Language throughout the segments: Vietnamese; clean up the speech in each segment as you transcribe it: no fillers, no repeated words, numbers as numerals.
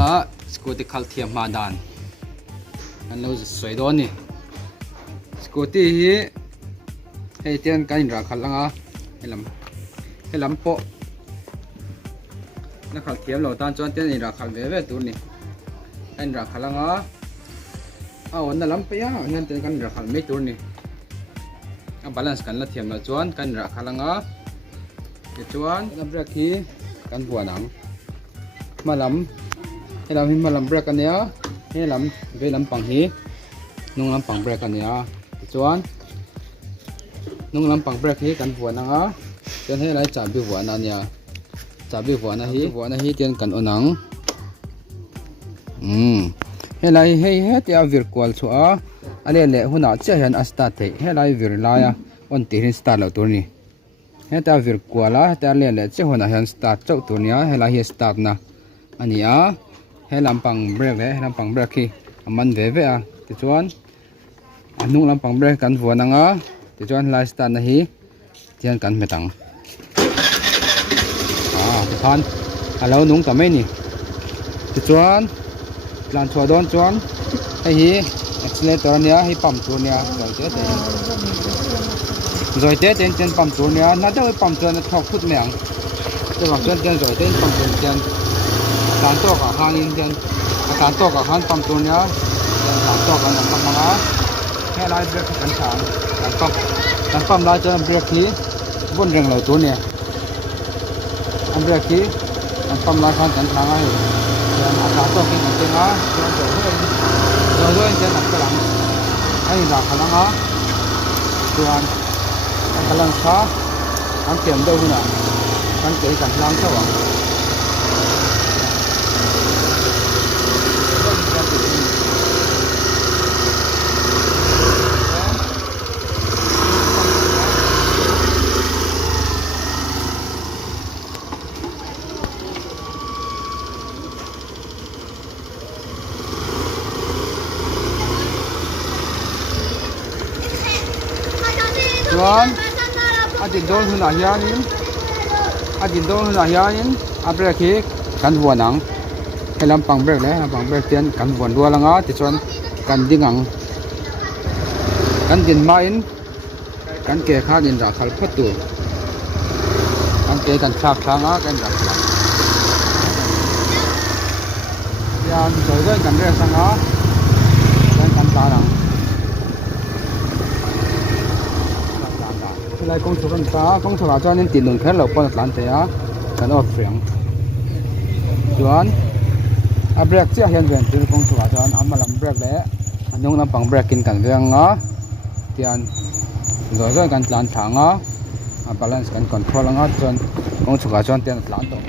na scooty khal thiam ma dan an lo soi don ni scooty hi hei tian kan ra khal anga helam po na khal thiam lo tan chuan tian ra khal ve ve tur ni kan ra khal anga a on na lam pe ya ngan tian kan ra khal me tur ni a balance kan la thiam na chuan kan ra khal anga ke chuan na brake hi kan buanang malam helam hi malam brake ania helam ve lam pang hi nung lam pang brake ania chuan nung lam pang brake hi kan buananga chuan he lai cha bi buan ania cha bi buan hi tian kan onang he lai he ti a vir kwal chu a ale le huna che hian a start thei he lai vir laia on ti hin start lo tur ni he ta vir kwala ta le le che huna hian start chau tur nia he lai hi start na ania he lampang brake le he lampang brake hi aman ve ve a ti chuan anung lampang brake kan vuananga ti chuan lai start na hi tian kan metang ti khan alo nung ka mai ni ti chuan lan chua don chuan hei hi accelerator nia hi pump tur nia rồi té trên pump tur nia na đâu pump tur na thọc phút mèng cái bằng chân rồi té pump tur chân tán to cả han in chân tán to cả han pump tur nia tán to cả nằm pump mà cái lai brake kan thang kan pump lai chân brake hi vun reng lo tur nia am brake hi kan pump lai kan thang ai tán to cái kan chân á rồi chân nằm cái lăng ai là khả năng á tuan khả năng xa ăn kiếm đâu nè ăn kỹ khả năng sao ạ chuan adin don huna hianin a brake hi kan vuanang helam pang brake le lampang brake tian kan vuan rualanga ti chuan kan dingang kan din ma in kan ke kha din ra khal phat tu kan ke kan thak thanga kan ra yan rồi kan re sanga kan ta lang lai công thủ cho nên tiền đồn khét lộc con lăn thế á cái nó phèn chuan a brake chia hiền hiền tiền công thủ cho anh mà làm brake đấy anh dùng làm bằng brake kinh cảnh riêng á tiền rồi cái lăn thẳng á balance cái control á chuan công thủ cho anh tiền lăn tổng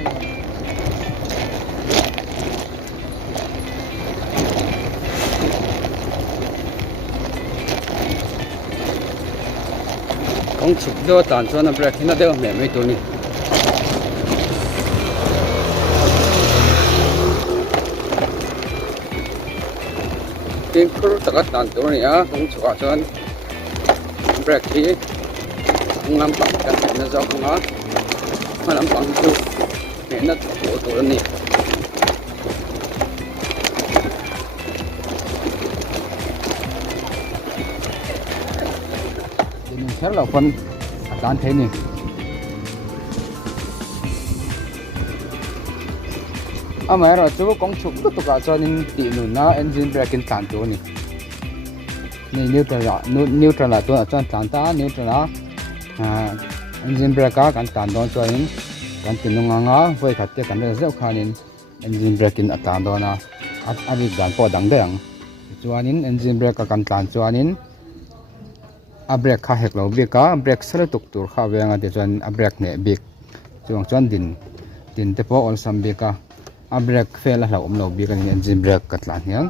công chụp do tàn cho nó brake nó đều mẹ mấy tuổi này tiếng khử tất cả tàn tuổi này á công chụp cho anh brake thì không làm bằng cái này nó do không á mà làm bằng chụp mẹ nó tổ tuổi này khét là con tán thế này mày rồi chú công chụp cứ tụi cho nên tỉ nụ nó engine brake tán chỗ này này neutral là tôi là cho tán ta neutral là engine brake kan tán đó cho nên kan tỉ nụ ngang với khát cái kan rất khó nên engine brake tán đó na bị giảm po đằng đấy cho nên engine brake kan tán cho nên a brake kha hek lo bika brake sala tuk tur kha wenga te chuan a brake ne bik chuan din te po ol sam bika a brake fail la om lo bika ni engine brake ka tlan hian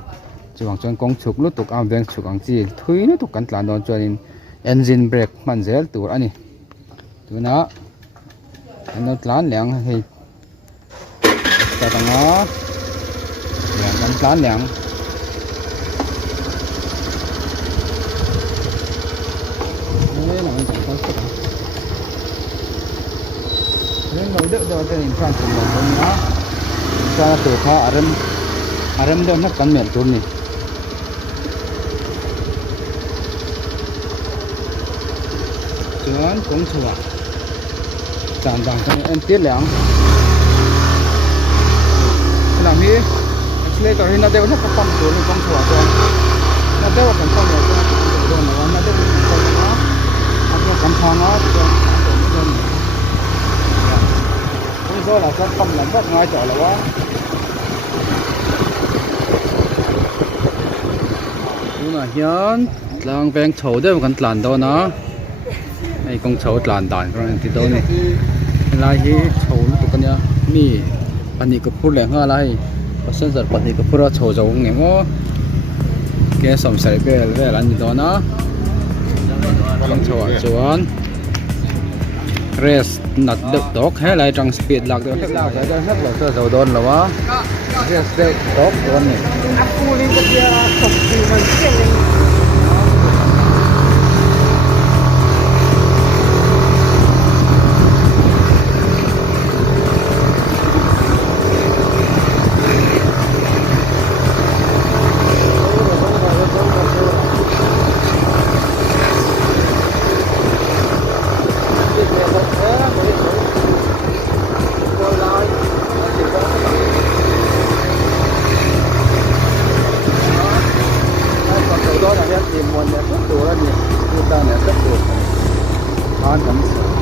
chuan kong chuk lu tuk am veng chuk ang chi thui lu tuk kan tlan don chuan engine brake man zel tur ani tuna ano tlan leng hei ta tanga yang kan tlan leng nên nói được rồi thì mình phải cùng nhau cho từ kha arem arem deuh na kan mel tur ni chuan kawng chhuat tlan dan kan en tiat leng làm hi accelerator hi na deuh na ka pam tur ni kawng chhuat chuan na deuh kan pam le chuan don na na deuh kan na a kan thang a chuan kawng zo la chuan pam lam bak ngai chaw lawa tuna hian tlang veng chho deuh kan tlan dawn na ei kawng chho tlan dan kan ti dawn ni lai hi chho lu tu kan ya mi pani ka phur le nga lai passenger pani ka phura chho zo nge mo ke som sai bel vel an ni dawn na kawng chho a chuan race nat deuh tok he lai tang speed lak deuh hek lak deuh hek lo zo dawn lawa race deuh tok dawn ni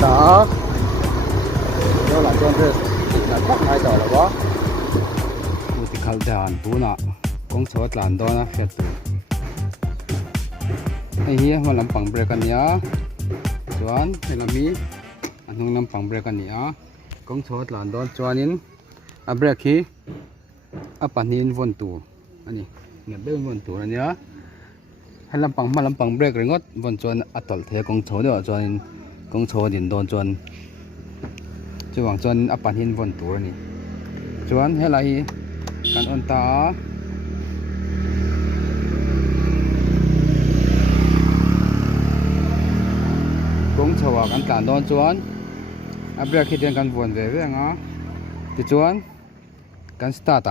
đó đó là con thế là bắt hai tàu là quá thì khâu đàn bú nọ con số làm đó nó phết hay hi mà làm bằng break anh nhá chuan hay làm mi anh không làm bằng break anh nhá con số làm đó chuan in à break hi à pan in vốn tù anh nhỉ nhập đơn vốn tù anh nhá hay làm bằng mà làm bằng break rồi ngót vốn chuan à tol thế con số đó chuan kong cho din don chuan chuwang chuan a pan hin von tur ni chuan helai kan on ta kong chawa kan tlan don chuan a break hi den kan von ve ve nga ti chuan kan start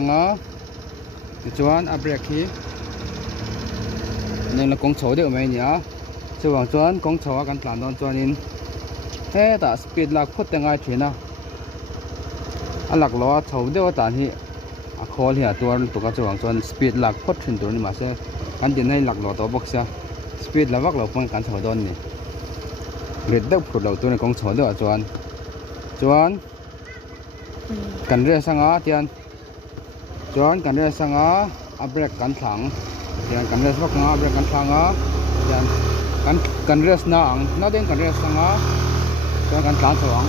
anga ti chuan a break hi nên là con số đều mấy nhá chứ bằng chuan con số kan tlan don chuan in he ta speed lak phut tengai thina alak lo chho deuh tan hi a khol hi atur tu ka chuang chuan speed lak phut thin tur ni ma se kan din nei lak lo to box ya speed lawak lo pon kan chho don ni red deuh phut lo tu ni con số deuh chuan kan re sanga tian chuan kan re sanga a break kan thlang yan kan res bak nga break kan thanga yan kan res na ang na den kan res nga kan tlan chawang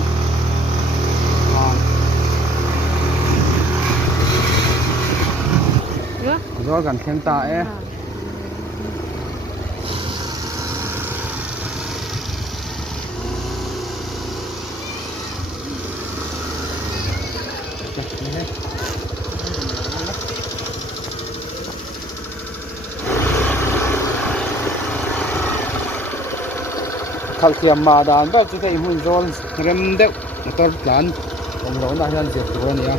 rồi kan khen ta e khal thiam ma dan ba chu thei mun zol rem deuh motor tlan om lo na hian zet tur ania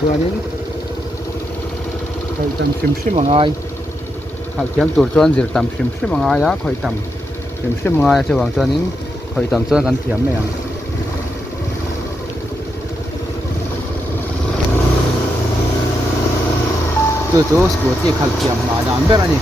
chuanin khoi tam hrim hrim angai khal thiam tur chuan zir tam hrim hrim angai a khoi tam hrim hrim angai chuwang chuanin khoi tam chuan kan thiam mai ang chu scooty khal thiam ma dan ber ani